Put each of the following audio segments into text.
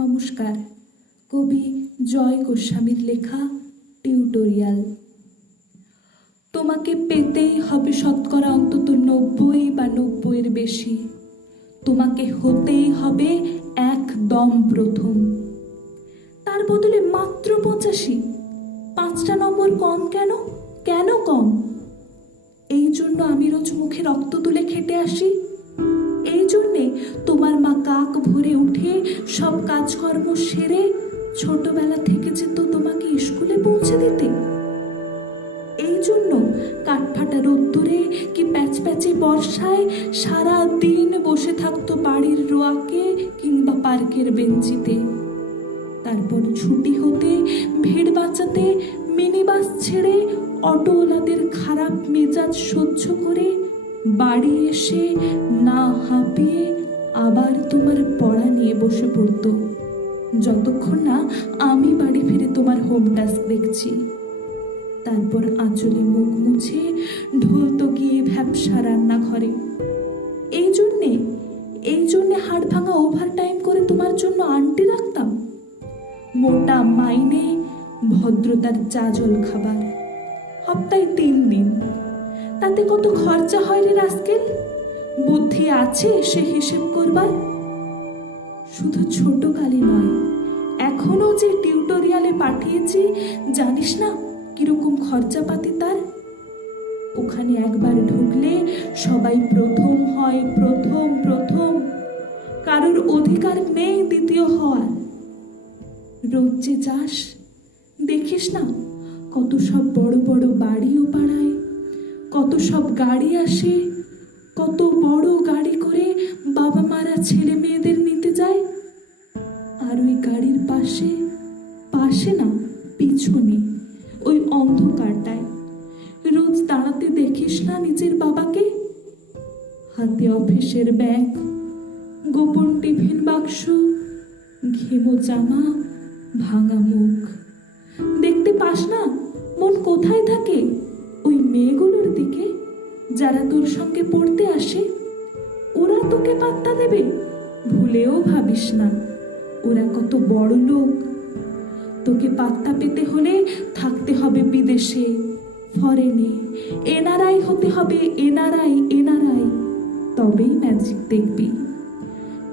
নমস্কার। কবি জয় গোস্বামীর লেখা টিউটোরিয়াল। তোমাকে পেতেই হবে শতকরা অন্তত 90 বা 90-এর বেশি। তোমাকে হতেই হবে একদম প্রথম। তার বদলে মাত্র 85। 5টা নম্বর কম কেন? কেন কম? এই জন্য আমি রোজ মুখে রক্ত তুলে খেটে আসি। এই জন্যে তোমার মা কাক ভরে উঠে সব কাজকর্ম সেরে ছোটবেলা থেকে যেত তোমাকে স্কুলে পৌঁছে দিতে। এই জন্য কাঠফাটা রোদ্দুরে কি প্যাচপ্যাচে বর্ষায় সারা দিন বসে থাকতো বাড়ির রোয়াকে কিংবা পার্কের বেঞ্চিতে। তারপর ছুটি হতে ভিড় বাঁচাতে মিনি বাস ছেড়ে অটোওয়ালাদের খারাপ মেজাজ সহ্য করে বাড়ি এসে না হাঁপিয়ে আবার তোমার পড়া নিয়ে বসে পড়তো, যতক্ষণ না আমি বাড়ি ফিরে তোমার হোম টাস্ক দেখছি। তারপর আঁচলে মুখ মুছে ঢুলতো গিয়ে ভ্যাপসা রান্নাঘরে। এই জন্যে হাড় ভাঙা ওভারটাইম করে তোমার জন্য আন্টি রাখতাম। মোটা মাইনে, ভদ্রতার চা জল খাবার, সপ্তাহে 3 দিন। তাতে কত খরচা হয় রে রাস্কেল? বুদ্ধি আছে সে হিসেব করবার? শুধু ছোট কালে নয়, এখনো যে টিউটোরিয়ালে পাঠিয়েছি জানিস না কিরকম খরচাপাতি তার? ওখানে একবার ঢুকলে সবাই প্রথম হয়, প্রথম। কারোর অধিকার নেই দ্বিতীয় হওয়ার। রোজ যে যাস, দেখিস না কত সব বড় বড় বাড়ি ও পাড়ায়, কত সব গাড়ি আসে, কত বড় গাড়ি করে বাবা মারা ছেলে মেয়েদের নিতে যায়। আর ওই গাড়ির পাশে না, পিছনে ওই অন্ধকারটায় রোজ দাঁড়াতে দেখিস না নিজের বাবাকে? হাতে অফিসের ব্যাগ, গোপন টিফিন বাক্স, ঘেমো জামা, ভাঙা মুখ। দেখতে পাস না মন কোথায় থাকে? ওই মেয়েগুলোর দিকে যারা তোর সঙ্গে পড়তে আসে। ওরা তোকে পাত্তা দেবে? ভুলেও ভাবিস না, ওরা কত বড় লোক। তোকে পাত্তা পেতে হলে থাকতে হবে বিদেশে, ফরেনে, এনআরআই হতে হবে, এনআরআই। তবেই ম্যাজিক দেখবি।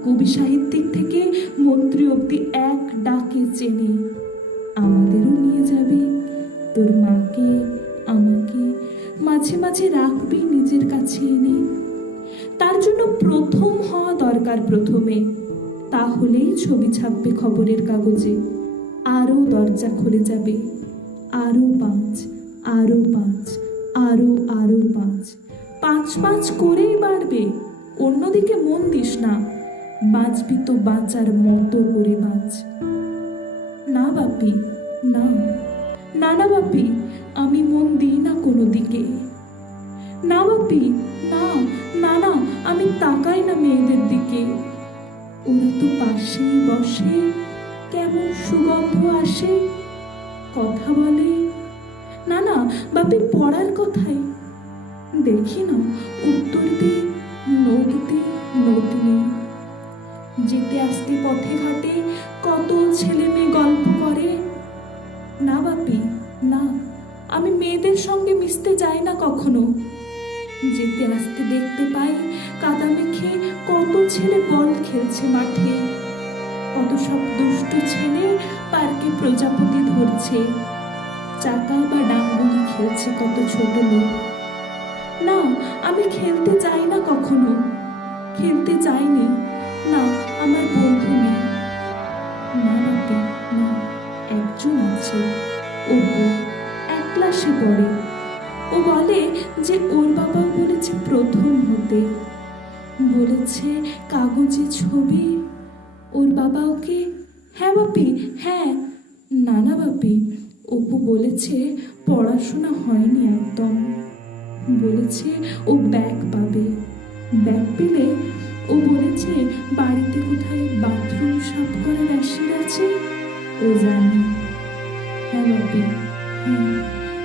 কবি সাহিত্যিক থেকে মন্ত্রী অব্দি এক ডাকে চেনে। আমাদেরও নিয়ে যাবে, তোর মাকে, আমাকে মাঝে মাঝে রাখবি নিজের কাছে এনে। তার জন্য প্রথম হওয়া দরকার প্রথমে। তাহলেই ছবি ছাপবে খবরের কাগজে। আরো দরজা খুলে যাবে। আরো 5, আরো 5, আরো 5। 5 করেই বাড়বে। অন্যদিকে মন দিস না। বাঁচবি তো বাঁচার মতো করে বাঁচ। না বাপি, না বাপি, আমি মন দিই না কোনো দিকে। না বাপি, না, আমি তাকাই না মেয়েদের দিকে। ওরা তো পাশেই বসে, কেমন সুগন্ধ আসে, কথা বলে। না বাপি, পড়ার কথাই দেখি না উত্তর দিই, নোট নেই। যেতে আসতে পথে ঘাটে কত ছেলে মেয়ে গল্প করে। না বাপি, না, আমি মেয়েদের সঙ্গে মিশতে যাই না কখনো। যেতে আসতে দেখতে পাই কাদা মেখে কত ছেলে বল খেলছে মাঠে, কত সব দুষ্টু ছেলে পার্কে প্রজাপতি ধরছে, চাকা বা ডাঙ্গুলি খেলছে কত ছোট লোক। না, আমি খেলতে যাই না কখনো, খেলতে যাইনি। না, আমার বন্ধু নেই। না বাপি, না, একজন আছে, অপু, 1 ক্লাসে পড়ে। ও বলে যে ওর বাবাও বলেছে প্রথম হতে, বলেছে কাগজে ছবি। ওর বাবা ওকে, হ্যাঁ বাপি, হ্যাঁ। না বাপি, অপু বলেছে পড়াশোনা হয়নি একদম। বলেছে ও ব্যাগ পাবে। ব্যাগ পেলে ও বলেছে বাড়িতে কোথায় বাথরুম সাফ করার মেশিন আছে, ও জানে। হ্যাঁ বাপি, হ্যাঁ।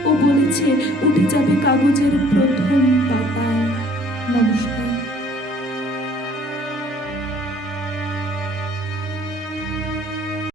ও বলেছে উঠে যাবে কাগজের প্রথম পাতায়। নমস্কার।